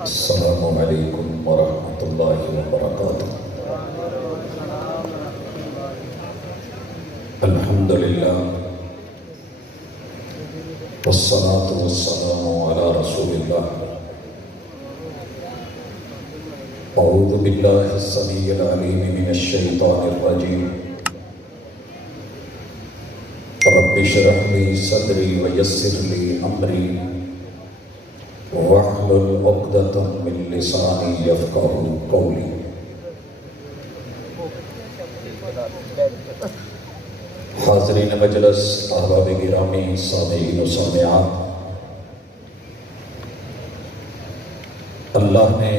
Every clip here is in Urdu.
السلام علیکم ورحمۃ اللہ وبرکاتہ۔ الحمد للہ والصلاة والسلام علی رسول اللہ۔ اعوذ باللہ السمیع العلیم من الشیطان الرجیم۔ رب اشرح لی صدری ویسر لی امری واحلل عقدۃ من لسانی یفقہوا قولی۔ حاضرین مجلس، احباب گرامی، سامعین و سامعات، اللہ نے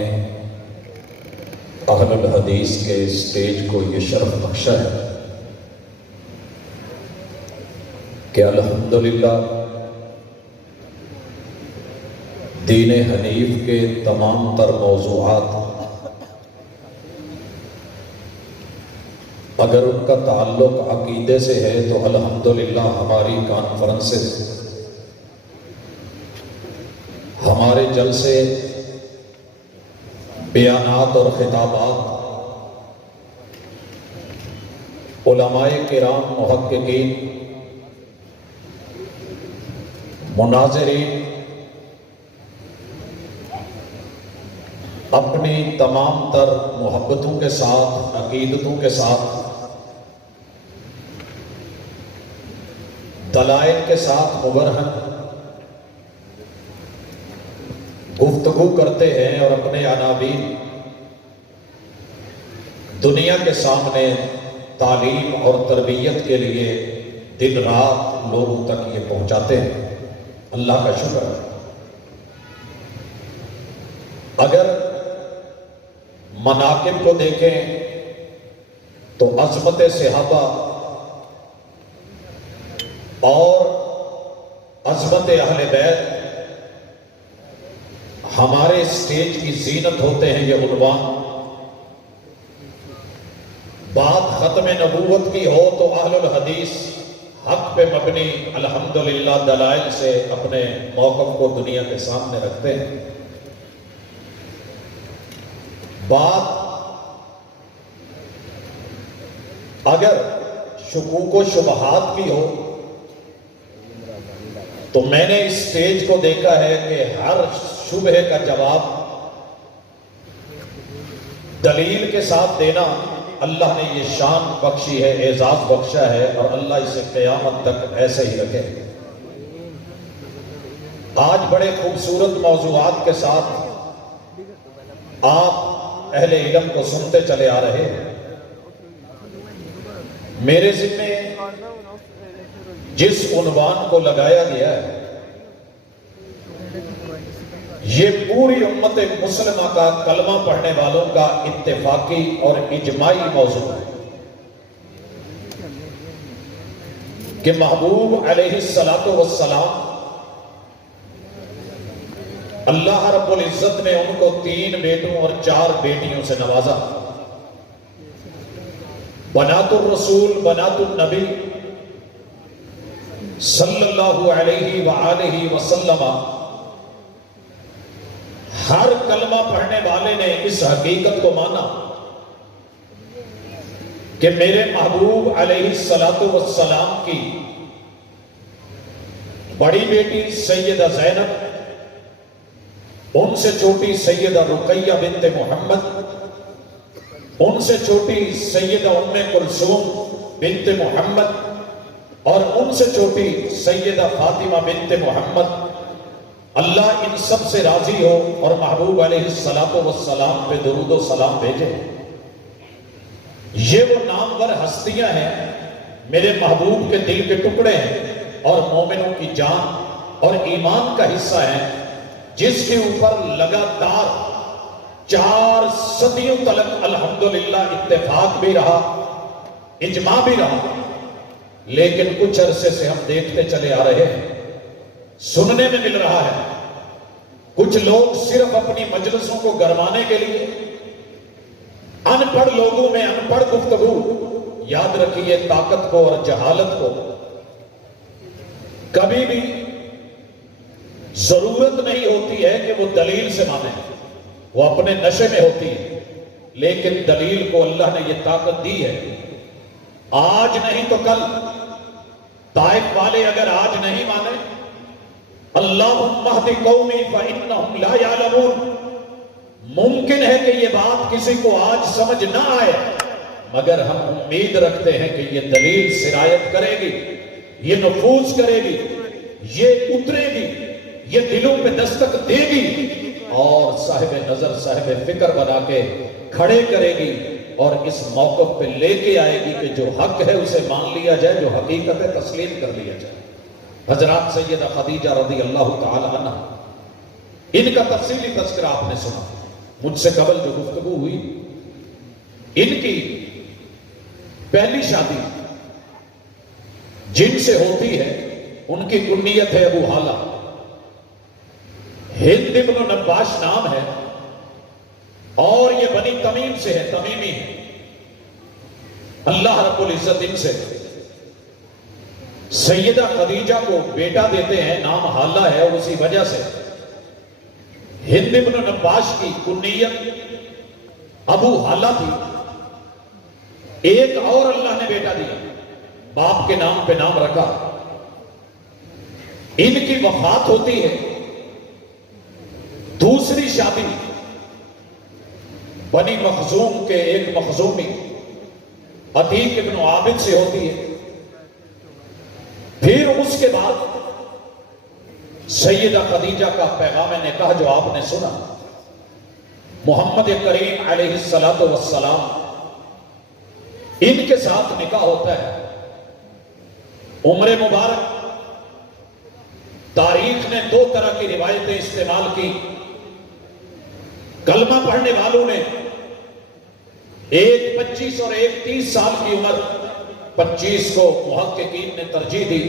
اہل الحدیث کے اسٹیج کو یہ شرف بخشا ہے کہ الحمدللہ دین حنیف کے تمام تر موضوعات اگر ان کا تعلق عقیدے سے ہے تو الحمدللہ ہماری کانفرنسز، ہمارے جلسے، بیانات اور خطابات علماء کرام، محققین، مناظرین اپنی تمام تر محبتوں کے ساتھ، عقیدتوں کے ساتھ، دلائل کے ساتھ مبرہن گفتگو کرتے ہیں اور اپنے عناوین دنیا کے سامنے تعلیم اور تربیت کے لیے دن رات لوگوں تک یہ پہنچاتے ہیں۔ اللہ کا شکر ہے۔ اگر مناقب کو دیکھیں تو عظمت صحابہ اور عظمت اہل بیت ہمارے اسٹیج کی زینت ہوتے ہیں۔ یہ عنوان بات ختم نبوت کی ہو تو اہل الحدیث حق پہ مبنی الحمدللہ دلائل سے اپنے موقف کو دنیا کے سامنے رکھتے ہیں۔ بات اگر شکوک و شبہات کی ہو تو میں نے اس اسٹیج کو دیکھا ہے کہ ہر شبہ کا جواب دلیل کے ساتھ دینا اللہ نے یہ شان بخشی ہے، اعزاز بخشا ہے، اور اللہ اسے قیامت تک ایسے ہی رکھے۔ آج بڑے خوبصورت موضوعات کے ساتھ آپ اہل علم کو سنتے چلے آ رہے ہیں۔ میرے ذمے جس عنوان کو لگایا گیا ہے یہ پوری امت مسلمہ کا، کلمہ پڑھنے والوں کا اتفاقی اور اجماعی موضوع ہے کہ محبوب علیہ السلام اللہ رب العزت نے ان کو 3 بیٹوں اور 4 بیٹیوں سے نوازا۔ بنات الرسول، بنات النبی صلی اللہ علیہ وآلہ وسلم۔ ہر کلمہ پڑھنے والے نے اس حقیقت کو مانا کہ میرے محبوب علیہ السلام کی بڑی بیٹی سیدہ زینب، ان سے چھوٹی سیدہ رقیہ بنت محمد، ان سے چھوٹی سیدہ ام کلثوم بنت محمد، اور ان سے چھوٹی سیدہ فاطمہ بنت محمد۔ اللہ ان سب سے راضی ہو اور محبوب علیہ السلام پہ درود و سلام بھیجے۔ یہ وہ نامور ہستیاں ہیں، میرے محبوب کے دل کے ٹکڑے ہیں اور مومنوں کی جان اور ایمان کا حصہ ہیں، جس کے اوپر لگاتار 4 صدیوں تلک الحمدللہ اتفاق بھی رہا، اجماع بھی رہا، لیکن کچھ عرصے سے ہم دیکھتے چلے آ رہے ہیں، سننے میں مل رہا ہے کچھ لوگ صرف اپنی مجلسوں کو گرمانے کے لیے ان پڑھ لوگوں میں ان پڑھ گفتگو، یاد رکھیے طاقت کو اور جہالت کو کبھی بھی ضرورت نہیں ہوتی ہے کہ وہ دلیل سے مانے۔ وہ اپنے نشے میں ہوتی ہے، لیکن دلیل کو اللہ نے یہ طاقت دی ہے، آج نہیں تو کل طائف والے اگر آج نہیں مانے، اللہم اہد قومی فإنہم لا یعلمون، ممکن ہے کہ یہ بات کسی کو آج سمجھ نہ آئے، مگر ہم امید رکھتے ہیں کہ یہ دلیل سرایت کرے گی، یہ نفوذ کرے گی، یہ اترے گی، یہ دلوں پہ دستک دے گی اور صاحب نظر صاحب فکر بنا کے کھڑے کرے گی اور اس موقف پہ لے کے آئے گی کہ جو حق ہے اسے مان لیا جائے، جو حقیقت ہے تسلیم کر لیا جائے۔ حضرات سیدہ خدیجہ رضی اللہ تعالی عنہ، ان کا تفصیلی تذکرہ آپ نے سنا، مجھ سے قبل جو گفتگو ہوئی، ان کی پہلی شادی جن سے ہوتی ہے ان کی کنیت ہے ابو حالہ، ہند ابن نباش نام ہے اور یہ بنی تمیم سے ہے، تمیمی ہے۔ اللہ رب العزت ان سے سیدہ خدیجہ کو بیٹا دیتے ہیں، نام حالہ ہے، اور اسی وجہ سے ہند ابن نباش کی کنیت ابو حالہ تھی۔ ایک اور اللہ نے بیٹا دیا، باپ کے نام پہ نام رکھا۔ ان کی وفات ہوتی ہے، دوسری شادی بنی مخزوم کے ایک مخزومی عتیق ابن عابد سے ہوتی ہے۔ پھر اس کے بعد سیدہ خدیجہ کا پیغام نکاح جو آپ نے سنا، محمد کریم علیہ السلام ان کے ساتھ نکاح ہوتا ہے۔ عمر مبارک، تاریخ نے دو طرح کی روایتیں استعمال کی۔ کلمہ پڑھنے والوں نے ایک 25 اور ایک 30 سال کی عمر، 25 کو محققین نے ترجیح دی۔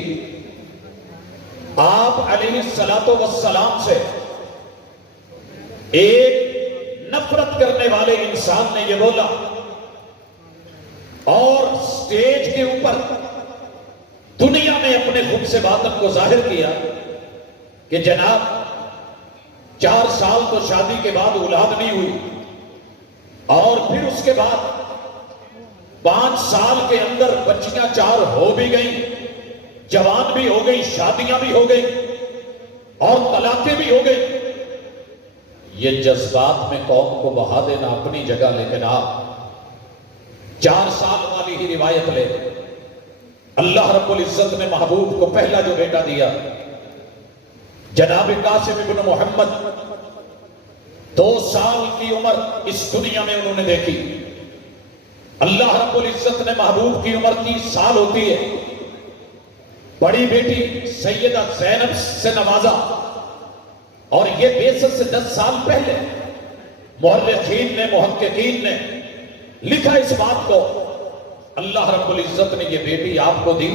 آپ علیہ السلام سے ایک نفرت کرنے والے انسان نے یہ بولا اور سٹیج کے اوپر دنیا میں اپنے خود سے باطن کو ظاہر کیا کہ جناب 4 سال تو شادی کے بعد اولاد نہیں ہوئی، اور پھر اس کے بعد 5 سال کے اندر بچیاں 4 ہو بھی گئیں، جوان بھی ہو گئی، شادیاں بھی ہو گئی اور طلاقیں بھی ہو گئی۔ یہ جذبات میں قوم کو بہا دینا اپنی جگہ، لیکن آپ 4 سال والی ہی روایت لے۔ اللہ رب العزت نے محبوب کو پہلا جو بیٹا دیا، جناب قاسم ابن محمد، 2 سال کی عمر اس دنیا میں انہوں نے دیکھی۔ اللہ رب العزت نے محبوب کی عمر 30 سال ہوتی ہے، بڑی بیٹی سیدہ زینب سے نوازا، اور یہ بعثت سے 10 سال پہلے مورخین نے، محققین نے لکھا اس بات کو، اللہ رب العزت نے یہ بیٹی آپ کو دی،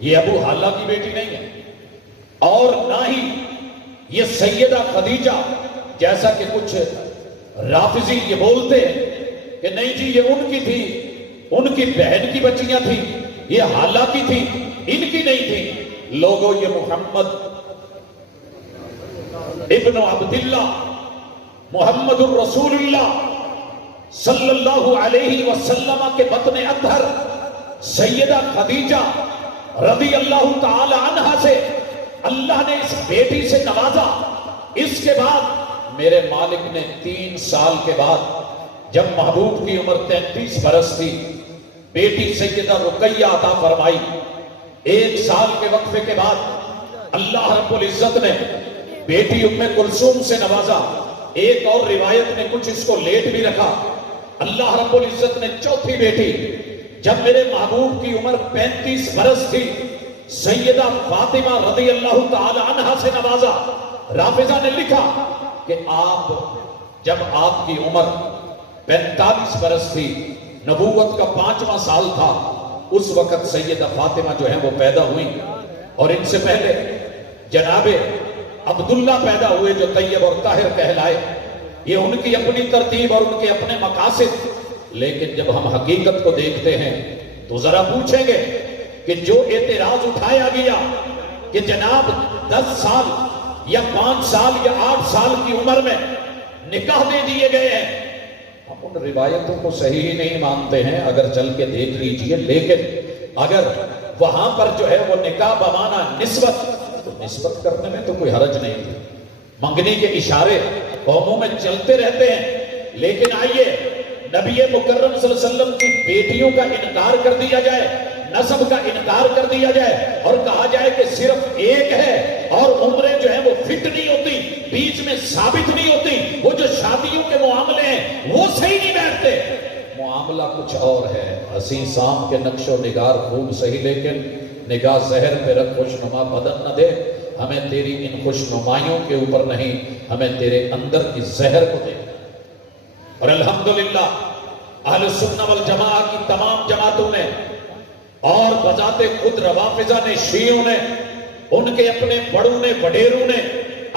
یہ ابو حالہ کی بیٹی نہیں ہے، اور نہ ہی یہ سیدہ خدیجہ جیسا کہ کچھ رافضی یہ بولتے ہیں کہ نہیں جی یہ ان کی تھی، ان کی بہن کی بچیاں تھی، یہ حالہ کی تھی، ان کی نہیں تھی۔ لوگوں، یہ محمد ابن عبداللہ، محمد الرسول اللہ صلی اللہ علیہ وسلم کے بطن اطہر سیدہ خدیجہ رضی اللہ تعالی عنہ سے اللہ نے اس بیٹی سے نوازا۔ اس کے بعد میرے مالک نے 3 سال کے بعد، جب محبوب کی عمر 33 برس تھی، بیٹی سیدہ رقیہ عطا فرمائی۔ 1 سال کے وقفے کے بعد اللہ رب العزت نے بیٹی ام کلثوم سے نوازا۔ ایک اور روایت نے کچھ اس کو لیٹ بھی رکھا۔ اللہ رب العزت نے چوتھی بیٹی، جب میرے محبوب کی عمر 35 برس تھی، سیدہ فاطمہ رضی اللہ تعالی عنہ سے نوازا۔ رافضہ نے لکھا کہ جب آپ کی عمر 45 برس تھی، نبوت کا 5واں سال تھا، اس وقت سیدہ فاطمہ جو ہیں وہ پیدا ہوئی، اور ان سے پہلے جناب عبداللہ پیدا ہوئے جو طیب اور طاہر کہلائے۔ یہ ان کی اپنی ترتیب اور ان کے اپنے مقاصد، لیکن جب ہم حقیقت کو دیکھتے ہیں تو ذرا پوچھیں گے کہ جو اعتراض اٹھایا گیا کہ جناب 10 سال یا 5 سال یا 8 سال کی عمر میں نکاح دے دیے گئے ہیں. ہم ان روایتوں کو صحیح ہی نہیں مانتے ہیں، اگر چل کے دیکھ لیجئے. لیکن اگر وہاں پر جو ہے وہ نکاح بمانا نسبت، تو نسبت کرنے میں تو کوئی حرج نہیں تھی. منگنی کے اشارے قوموں میں چلتے رہتے ہیں. لیکن آئیے نبی مکرم صلی اللہ علیہ وسلم کی بیٹیوں کا انکار کر دیا جائے، نسب کا انکار کر دیا جائے اور کہا جائے کہ صرف ایک ہے اور عمریں جو ہیں وہ فٹ نہیں ہوتی، بیچ میں ثابت نہیں ہوتی، وہ جو شادیوں کے معاملے ہیں وہ صحیح نہیں بیٹھتے. معاملہ کچھ اور ہے. حسین سام کے نقش و نگار خوب صحیح، لیکن نگاہ زہر پہ رکھ، خوشنما بدن نہ دے. ہمیں تیری ان خوشنمائیوں کے اوپر نہیں، ہمیں تیرے اندر کی زہر کو دے. اور الحمدللہ اہل سنہ والجماعہ کی تمام جماعتوں نے اور بذات خود روافضہ نے، شیعوں نے، ان کے اپنے بڑوں نے، وڈیروں نے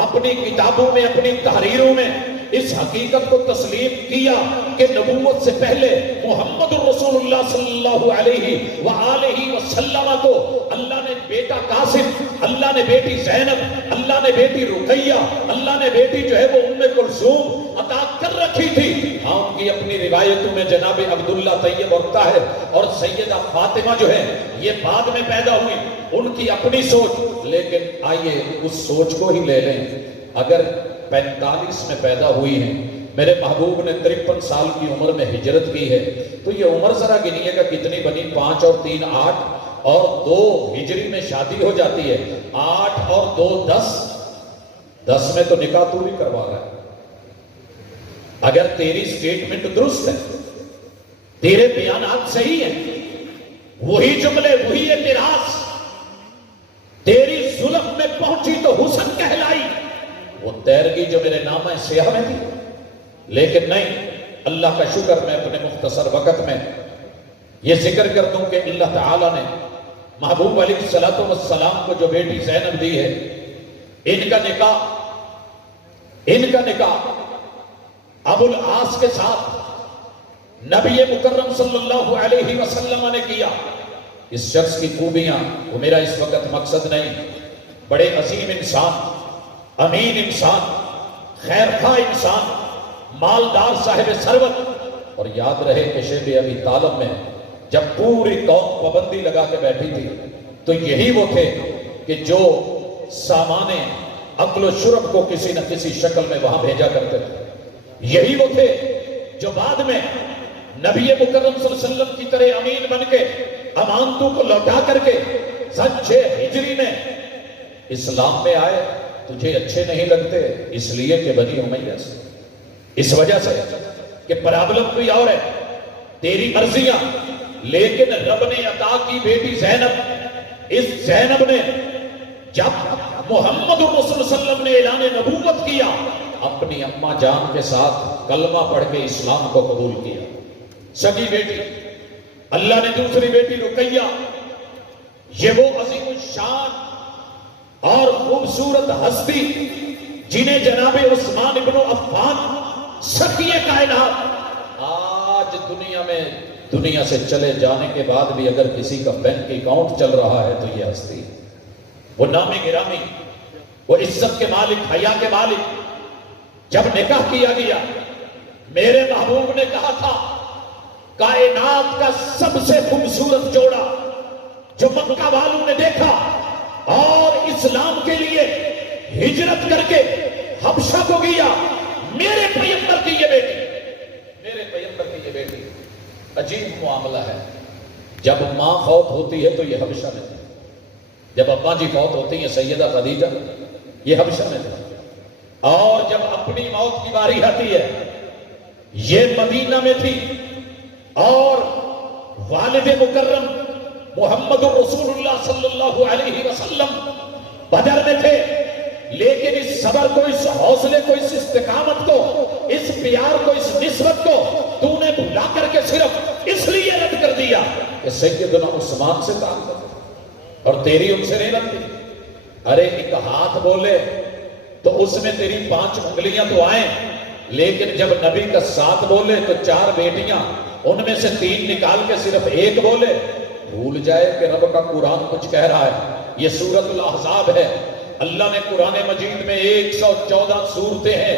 اپنی کتابوں میں، اپنی تحریروں میں اس حقیقت کو تسلیم کیا کہ نبوت سے پہلے محمد رسول اللہ صلی اللہ علیہ وآلہ وسلم کو اللہ نے بیٹا قاسم، اللہ نے بیٹی زینب، اللہ نے بیٹی رقیہ، اللہ نے بیٹی جو ہے وہ ام کلثوم عطا کر رکھی تھی. ہاں ان کی اپنی روایتوں میں جناب عبداللہ طیب اور طاہر اور سیدہ فاطمہ جو ہے یہ بعد میں پیدا ہوئی، ان کی اپنی سوچ. لیکن آئیے اس سوچ کو ہی لے لیں. اگر 45 میں پیدا ہوئی ہیں، میرے محبوب نے 53 سال کی عمر میں ہجرت کی ہے، تو یہ عمر ذرا گنیے گا کتنی بنی؟ 5 اور 3 8 اور 2 ہجری میں شادی ہو جاتی ہے. 8 اور 2 10، 10 میں تو نکاح تو بھی کروا رہا ہے. اگر تیری سٹیٹمنٹ درست ہے، تیرے بیانات صحیح ہیں، وہی جملے، وہی اعتراض تیری ظلم میں پہنچی تو حسن کہلائی، وہ تیرگی جو میرے نامہ سیاہ میں تھی. لیکن نہیں، اللہ کا شکر میں اپنے مختصر وقت میں یہ ذکر کر دوں کہ اللہ تعالیٰ نے محبوب علیہ السلام کو جو بیٹی زینب دی ہے، ان کا نکاح ابو العاص کے ساتھ نبی مکرم صلی اللہ علیہ وسلم نے کیا. اس شخص کی خوبیاں، وہ میرا اس وقت مقصد نہیں، بڑے عظیم انسان، امین انسان، خیر خواہ انسان، مالدار صاحب ثروت. اور یاد رہے کہ شیب ابی طالب میں جب پوری قوم پابندی لگا کے بیٹھی تھی تو یہی وہ تھے کہ جو سامان عقل و شرب کو کسی نہ کسی شکل میں وہاں بھیجا کرتے تھے. یہی وہ تھے جو بعد میں نبی مکرم صلی اللہ علیہ وسلم کی طرح امین بن کے امانتوں کو لوٹا کر کے 6 ہجری میں اسلام میں آئے. تجھے اچھے نہیں لگتے اس لیے کہ بنی امیہ سے، اس وجہ سے کہ پرابلم کوئی اور ہے، تیری مرضیاں. لیکن رب نے عطا کی بیٹی زینب. اس زینب نے جب محمد رسول صلی اللہ علیہ وسلم نے اعلان نبوت کیا، اپنی اماں جان کے ساتھ کلمہ پڑھ کے اسلام کو قبول کیا. سگی بیٹی، اللہ نے دوسری بیٹی رقیہ، یہ وہ عظیم الشان اور خوبصورت ہستی جنہیں جناب عثمان ابن عفان سخی کائنات، آج دنیا سے چلے جانے کے بعد بھی اگر کسی کا بینک اکاؤنٹ چل رہا ہے تو یہ ہستی، وہ نامی گرامی، وہ عزت کے مالک، حیا کے مالک. جب نکاح کیا گیا، میرے محبوب نے کہا تھا کائنات کا سب سے خوبصورت جوڑا جو مکہ والوں نے دیکھا اور اسلام کے لیے ہجرت کر کے حبشہ کو گیا، میرے پیغمبر کی یہ بیٹی، میرے پیغمبر کی یہ بیٹی. عجیب معاملہ ہے، جب ماں فوت ہوتی ہے تو یہ حبشہ میں تھی، جب ابا جی فوت ہوتی ہیں سیدہ خدیجہ، یہ حبشہ میں تھی، اور جب اپنی موت کی باری آتی ہے یہ مدینہ میں تھی. اور والد مکرم محمد رسول اللہ صلی اللہ علیہ وسلم بدر میں تھے. لیکن اس صبر کو، اس حوصلے کو، اس استقامت کو، اس پیار کو، اس نسبت کو تو نے بھلا کر کے صرف اس لیے رد کر دیا کہ سیدنا عثمان سے تعلق اور تیری ان سے نہیں رکھتی. ارے ایک ہاتھ بولے تو اس میں تیری 5 انگلیاں تو آئیں، لیکن جب نبی کا 7 بولے تو 4 بیٹیاں، ان میں سے 3 نکال کے صرف 1 بولے. بھول جائے کہ رب کا قرآن کچھ کہہ رہا ہے. یہ سورۃ الاحزاب ہے. اللہ نے قرآن مجید میں 114 سورتیں ہیں،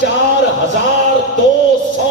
4200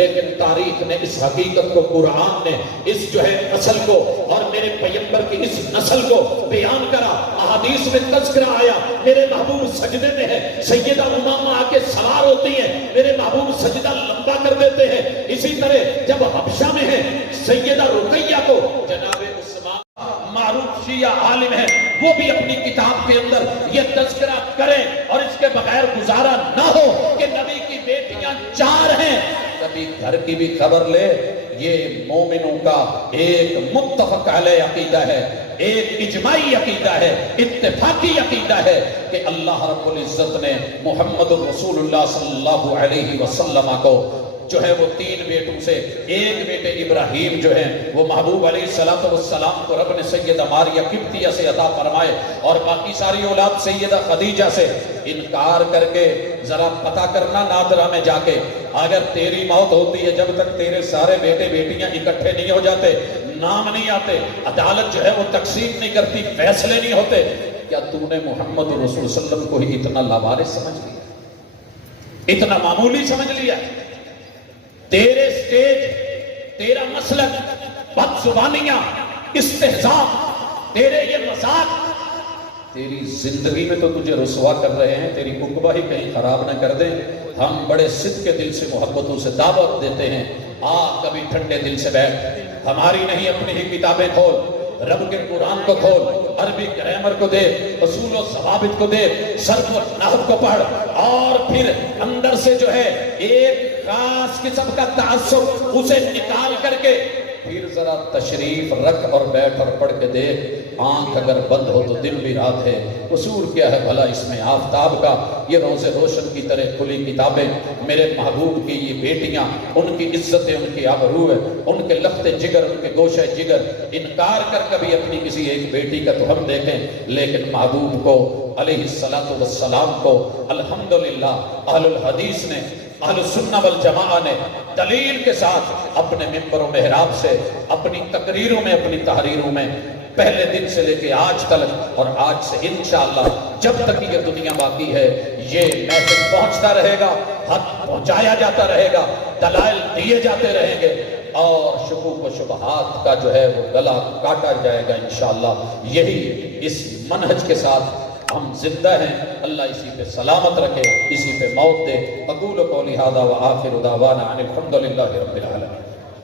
لیکن تاریخ نے اس حقیقت کو، قرآن نے اس جو ہے اصل کو اور میرے پیغمبر کی اس نسل کو بیان کرا۔ احادیث میں تذکرہ آیا، میرے محبوب سجدے میں ہے، سیدہ امامہ آ کے سوار ہوتی ہیں، میرے محبوب سجدہ لمبا کر دیتے ہیں۔ اسی طرح جب حبشہ میں ہے، سیدہ رقیہ کو جناب عثمان معروف شیعہ عالم ہے، وہ بھی اپنی کتاب کے اندر یہ تذکرہ کریں، اور اس کے بغیر گزارا نہ ہو کہ نبی کی بیٹیاں 4 ہیں۔ کبھی گھر کی بھی خبر لے، یہ مومنوں کا ایک متفق علیہ عقیدہ ہے، ایک اجماعی عقیدہ ہے، اتفاقی عقیدہ ہے کہ اللہ رب العزت نے محمد رسول اللہ صلی اللہ علیہ وسلم کو جو ہے وہ 3 بیٹوں سے، ایک بیٹے ابراہیم جو ہیں وہ محبوب علیہ السلام کو رب نے سیدہ ماریہ قبطیہ سے عطا فرمائے، اور باقی ساری اولاد سیدہ خدیجہ سے۔ انکار کر کے ذرا پتہ کرنا نادرہ میں جا کے، اگر تیری موت ہوتی ہے جب تک تیرے سارے بیٹے بیٹیاں اکٹھے نہیں ہو جاتے، نام نہیں آتے، عدالت جو ہے وہ تقسیم نہیں کرتی، فیصلے نہیں ہوتے، کیا تو نے محمد رسول صلی اللہ علیہ وسلم کو ہی اتنا لاوارث سمجھ لیا، اتنا معمولی سمجھ لیا؟ تیرے سٹیج، تیرا مسلک، بد زبانیاں، استہزاء، تیرے یہ مذاق تیری زندگی میں تو تجھے رسوا کر رہے ہیں، تیری عقبہ ہی کہیں خراب نہ کر دیں۔ ہم بڑے صدق کے دل سے محبتوں سے دعوت دیتے ہیں، کبھی ٹھنڈے دل سے بیٹھ، ہماری نہیں اپنی ہی کتابیں کھول، رب کے قرآن کو کھول، عربی گرامر کو دے، اصول و ضوابط کو دے، صرف و نحو کو پڑھ، اور پھر اندر سے جو ہے ایک خاص قسم کا تعصب اسے نکال کر کے پھر ذرا تشریف رکھ اور بیٹھ اور پڑھ کے دیکھ، آنکھ اگر بند ہو تو دن بھی رات ہے۔ قصور کیا ہے بھلا اس میں آفتاب کا؟ یہ روز روشن کی طرح کھلی کتابیں، میرے محبوب کی یہ بیٹیاں، ان کی عزتیں، ان کی آبرو ہے، ان کے لخت جگر، ان کے گوشہ جگر، انکار کر کبھی اپنی کسی ایک بیٹی کا تو ہم دیکھیں، لیکن محبوب کو علیہ السلام کو الحمدللہ اہل الحدیث نے، اہل سنہ والجماعہ نے دلیل کے ساتھ اپنے ممبر و محراب سے، اپنی تقریروں میں، اپنی تحریروں میں، پہلے دن سے لے کے آج تک، اور آج سے انشاءاللہ جب تک یہ دنیا باقی ہے، یہ محفل پہنچتا رہے گا، حق پہنچایا جاتا رہے گا، دلائل دیے جاتے رہیں گے، اور شکوک و شبہات کا جو ہے وہ گلا کاٹا جائے گا انشاءاللہ۔ یہی اس منہج کے ساتھ ہم زندہ ہیں، اللہ اسی پہ سلامت رکھے، اسی پہ موت دے۔ اقول قولی ھذا وآخر دعوانا ان الحمد للہ رب العالمین۔